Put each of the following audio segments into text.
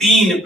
3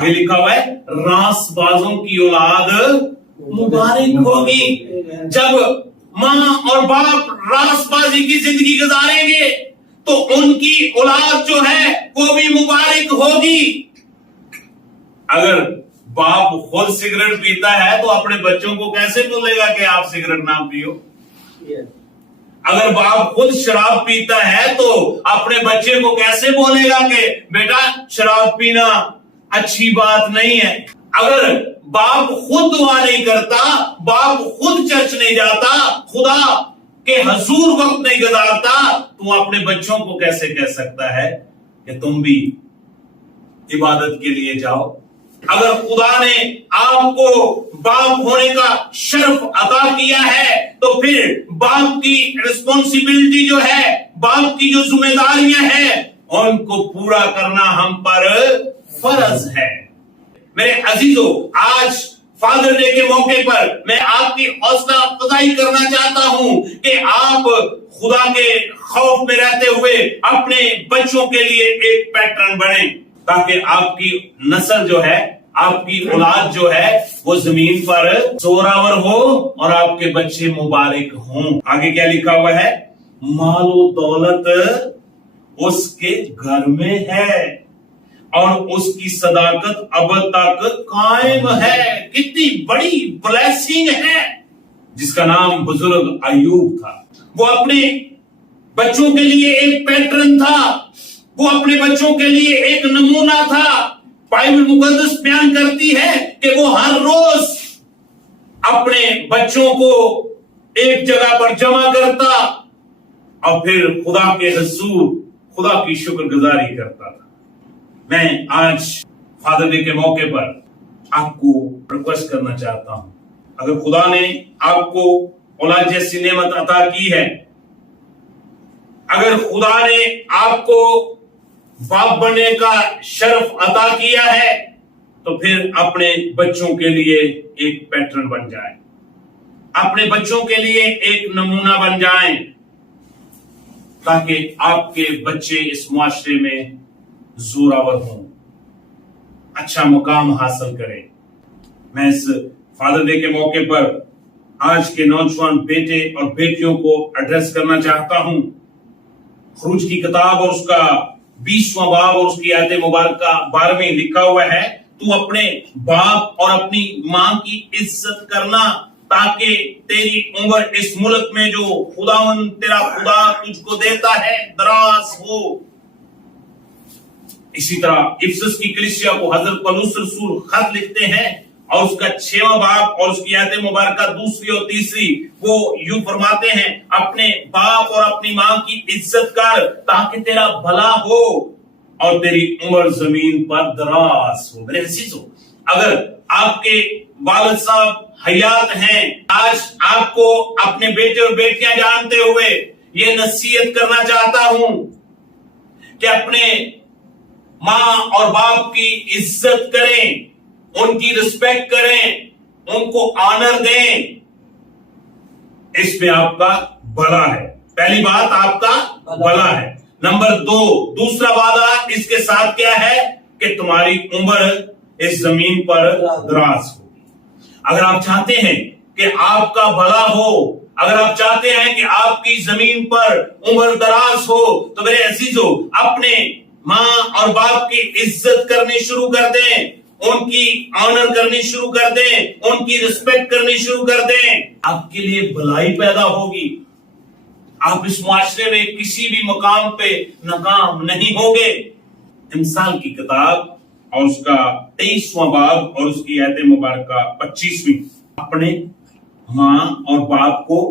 یہ لکھا ہوا ہے راس بازوں کی اولاد مبارک ہوگی. جب ماں اور باپ راس بازی کی زندگی گزاریں گے تو ان کی اولاد جو ہے وہ بھی مبارک ہوگی. اگر باپ خود سگریٹ پیتا ہے تو اپنے بچوں کو کیسے بولے گا کہ آپ سگریٹ نہ پیو؟ اگر باپ خود شراب پیتا ہے تو اپنے بچے کو کیسے بولے گا کہ بیٹا شراب پینا اچھی بات نہیں ہے؟ اگر باپ خود دعا نہیں کرتا، باپ خود چرچ نہیں جاتا، خدا کے حضور وقت نہیں گزارتا، تو اپنے بچوں کو کیسے کہہ سکتا ہے کہ تم بھی عبادت کے لیے جاؤ؟ اگر خدا نے آپ کو باپ ہونے کا شرف عطا کیا ہے تو پھر باپ کی رسپانسبلٹی جو ہے، باپ کی جو ذمہ داریاں ہیں، ان کو پورا کرنا ہم پر فرض ہے. میرے عزیزو، آج فادر ڈے کے موقع پر میں آپ کی حوصلہ افزائی کرنا چاہتا ہوں کہ آپ خدا کے خوف میں رہتے ہوئے اپنے بچوں کے لیے ایک پیٹرن بنیں، تاکہ آپ کی نسل جو ہے، آپ کی اولاد جو ہے وہ زمین پر زوراور ہو اور آپ کے بچے مبارک ہوں. آگے کیا لکھا ہوا ہے؟ مال و دولت اس کے گھر میں ہے اور اس کی صداقت اب تک قائم ہے. کتنی بڑی بلیسنگ ہے. جس کا نام بزرگ ایوب تھا، وہ اپنے بچوں کے لیے ایک پیٹرن تھا، وہ اپنے بچوں کے لیے ایک نمونہ تھا. بائبل مقدس بیان کرتی ہے کہ وہ ہر روز اپنے بچوں کو ایک جگہ پر جمع کرتا اور پھر خدا کے حضور خدا کی شکر گزاری کرتا تھا. میں آج فادر ڈے کے موقع پر آپ کو ریکویسٹ کرنا چاہتا ہوں، اگر خدا نے آپ کو اولاد جیسی نعمت عطا کی ہے، اگر خدا نے آپ کو باپ بننے کا شرف عطا کیا ہے، تو پھر اپنے بچوں کے لیے ایک پیٹرن بن جائیں، اپنے بچوں کے لیے ایک نمونہ بن جائیں، تاکہ آپ کے بچے اس معاشرے میں زوراور ہوں، اچھا مقام حاصل کریں. میں اس فادر ڈے کے موقع پر آج کے نوجوان بیٹے اور بیٹیوں کو ایڈریس کرنا چاہتا ہوں. خروج کی کتاب اور اس کا 20واں باب اور اس کی آیت مبارکہ 12 لکھا ہوا ہے، تو اپنے باپ اور اپنی ماں کی عزت کرنا تاکہ تیری عمر اس ملک میں جو خداوند تیرا خدا تجھ کو دیتا ہے دراز ہو. اسی طرح افسس کی کلیسیا کو حضرت پولس رسول خط لکھتے ہیں اور اس کا 6واں باب اور اس کی آیت مبارکہ 2 اور 3 وہ یوں فرماتے ہیں، اپنے باپ اور اپنی ماں کی عزت کر تاکہ تیرا بھلا ہو اور تیری عمر زمین پر دراز ہو. میرے عزیزو، اگر آپ کے والد صاحب حیات ہیں، آج آپ کو اپنے بیٹے اور بیٹیاں جانتے ہوئے یہ نصیحت کرنا چاہتا ہوں کہ اپنے ماں اور باپ کی عزت کریں، ان کی رسپیکٹ کریں، ان کو آنر دیں. اس میں آپ کا بھلا ہے. پہلی بات آپ کا بھلا ہے. نمبر 2، دوسرا وعدہ اس کے ساتھ کیا ہے کہ تمہاری عمر اس زمین پر دراز ہوگی. اگر آپ چاہتے ہیں کہ آپ کا بھلا ہو، اگر آپ چاہتے ہیں کہ آپ کی زمین پر عمر دراز ہو، تو میرے عزیزو اپنے ماں اور باپ کی عزت کرنی شروع کر دیں، ان کی آنر کرنی شروع کر دیں، ان کی رسپیکٹ کرنی شروع کر دیں. آپ کے لیے بھلائی پیدا ہوگی. آپ اس معاشرے میں کسی بھی مقام پہ ناکام نہیں ہوں گے. امثال کی کتاب اور اس کا 23واں باب اور اس کی آیت مبارکہ 25، اپنے ماں اور باپ کو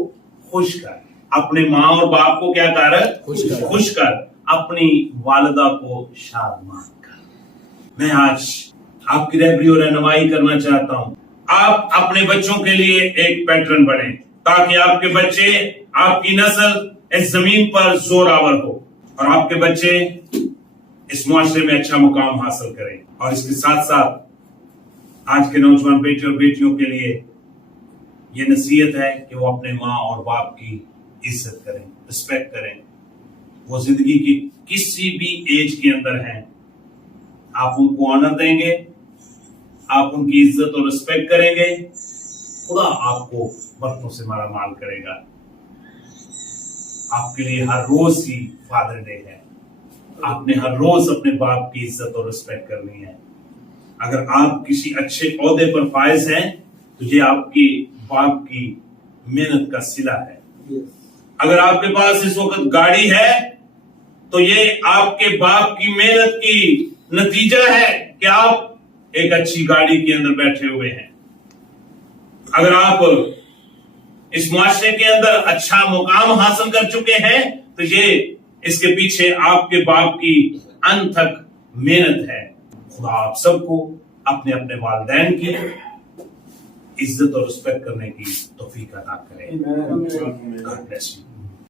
خوش کر. اپنے ماں اور باپ کو کیا کر؟ خوش کر. اپنی والدہ کو شادمان کر. میں آج آپ کی رہبری اور رہنمائی کرنا چاہتا ہوں. آپ اپنے بچوں کے لیے ایک پیٹرن بنیں تاکہ آپ کے بچے، آپ کی نسل اس زمین پر زوراور ہو اور آپ کے بچے اس معاشرے میں اچھا مقام حاصل کریں. اور اس کے ساتھ ساتھ آج کے نوجوان بیٹے اور بیٹیوں کے لیے یہ نصیحت ہے کہ وہ اپنے ماں اور باپ کی عزت کریں، رسپیکٹ کریں. وہ زندگی کی کسی بھی ایج کے اندر ہیں، آپ ان کو آنر دیں گے، آپ ان کی عزت اور رسپیکٹ کریں گے، خدا آپ کو برتنوں سے مارا مال کرے گا. آپ کے لیے ہر روز ہی فادر ڈے ہے. آپ نے ہر روز اپنے باپ کی عزت اور رسپیکٹ کرنی ہے. اگر آپ کسی اچھے عہدے پر فائز ہیں تو یہ آپ کی باپ کی محنت کا صلہ ہے. اگر آپ کے پاس اس وقت گاڑی ہے تو یہ آپ کے باپ کی محنت کی نتیجہ ہے کہ آپ ایک اچھی گاڑی کے اندر بیٹھے ہوئے ہیں. اگر آپ اس معاشرے کے اندر اچھا مقام حاصل کر چکے ہیں تو یہ اس کے پیچھے آپ کے باپ کی انتھک محنت ہے. خدا آپ سب کو اپنے اپنے والدین کی عزت اور رسپیکٹ کرنے کی توفیق عطا کرے. God bless you.